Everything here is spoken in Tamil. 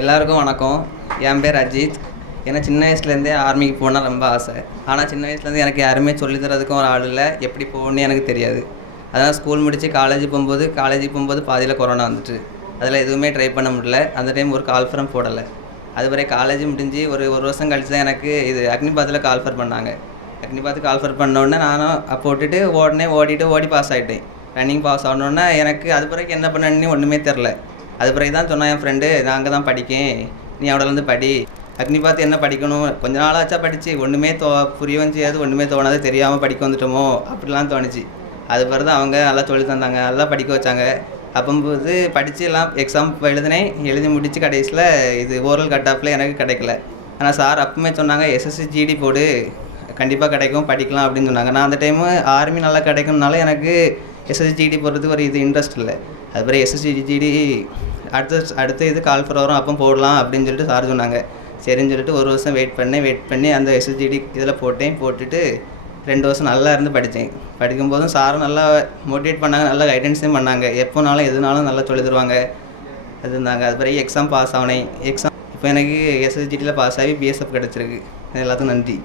எல்லாருக்கும் வணக்கம். என் பேர் அஜித். ஏன்னா சின்ன வயசுலேருந்தே ஆர்மிக்கு போனால் ரொம்ப ஆசை. ஆனால் சின்ன வயசுலேருந்து எனக்கு யாருமே சொல்லித் தரதுக்கும் ஒரு ஆள் இல்லை. எப்படி போகணும்னு எனக்கு தெரியாது. அதான் ஸ்கூல் முடித்து காலேஜ் போகும்போது காலேஜ் போகும்போது பாதியில் கொரோனா வந்துட்டு அதில் எதுவுமே ட்ரை பண்ண முடியல. அந்த டைம் ஒரு கால்ஃபரம் போடலை. அதுவரை காலேஜ் முடிஞ்சு ஒரு ஒரு வருஷம் கழிச்சு தான் எனக்கு இது அக்னிபாத்தில் கால்ஃபர் பண்ணாங்க. அக்னிபாத் கால்ஃபர் பண்ணோடனே நானும் அப்போ விட்டுட்டு ஓடிட்டு ஓடி பாஸ் ஆகிட்டேன் ரன்னிங் பாஸ் ஆனோடனே எனக்கு அது பிறகு என்ன பண்ணணுன்னு ஒன்றுமே தெரில அது பிறகு தான் சொன்னான் என் ஃப்ரெண்டு நான் அங்கே தான் படிக்கேன். நீ அவடலேருந்து படி. அக்னி பார்த்து என்ன படிக்கணும்? கொஞ்ச நாளாச்சா படித்து ஒன்றுமே தோ புரியவும் செய்யாது. ஒன்றுமே தோணாது. தெரியாமல் படிக்க வந்துட்டோமோ? அப்படிலாம் தோணுச்சு. அது பிறகு தான் அவங்க நல்லா சொல்லி தந்தாங்க. நல்லா படிக்க வச்சாங்க. அப்போது படித்து எல்லாம் எக்ஸாம் எழுதினேன். எழுதி முடித்து கடைசியில் இது ஓரல் கட் ஆஃபில் எனக்கு கிடைக்கல. ஆனால் சார் அப்பவுமே சொன்னாங்க எஸ்எஸ்சி ஜிடி போடு. கண்டிப்பாக கிடைக்கும். படிக்கலாம் அப்படின்னு சொன்னாங்க. நான் அந்த டைமு ஆர்மி நல்லா கிடைக்கும்னால எனக்கு எஸ்எஸ்ஜிடி ஜிடி ஒரு இது இன்ட்ரெஸ்ட் இல்லை. அதுபோல் எஸ்எஸ்ஜிடி அடுத்த அடுத்த இது கால் ஃபர் வரும் அப்போ போடலாம் அப்படின்னு சொல்லிட்டு சார் சொன்னாங்க. சரின்னு சொல்லிட்டு ஒரு வருஷம் வெயிட் பண்ணேன் வெயிட் பண்ணி அந்த எஸ்எஸ்ஜிடி இதில் போட்டேன். போட்டுட்டு ரெண்டு வருஷம் நல்லா இருந்து படித்தேன். படிக்கும்போதும் சாரும் நல்லா மோட்டிவேட் பண்ணாங்க நல்லா கைடன்ஸும் பண்ணாங்க. எப்போனாலும் எதுனாலும் நல்லா சொல்லி தருவாங்க. அது இருந்தாங்க. அது பிறகு எக்ஸாம் பாஸ் ஆனேன். எக்ஸாம் இப்போ எனக்கு எஸ்எஸ்ஜிடியில் பாஸ் ஆகி பிஎஸ்எஃப் கிடச்சிருக்கு. எல்லாத்துக்கும் நன்றி.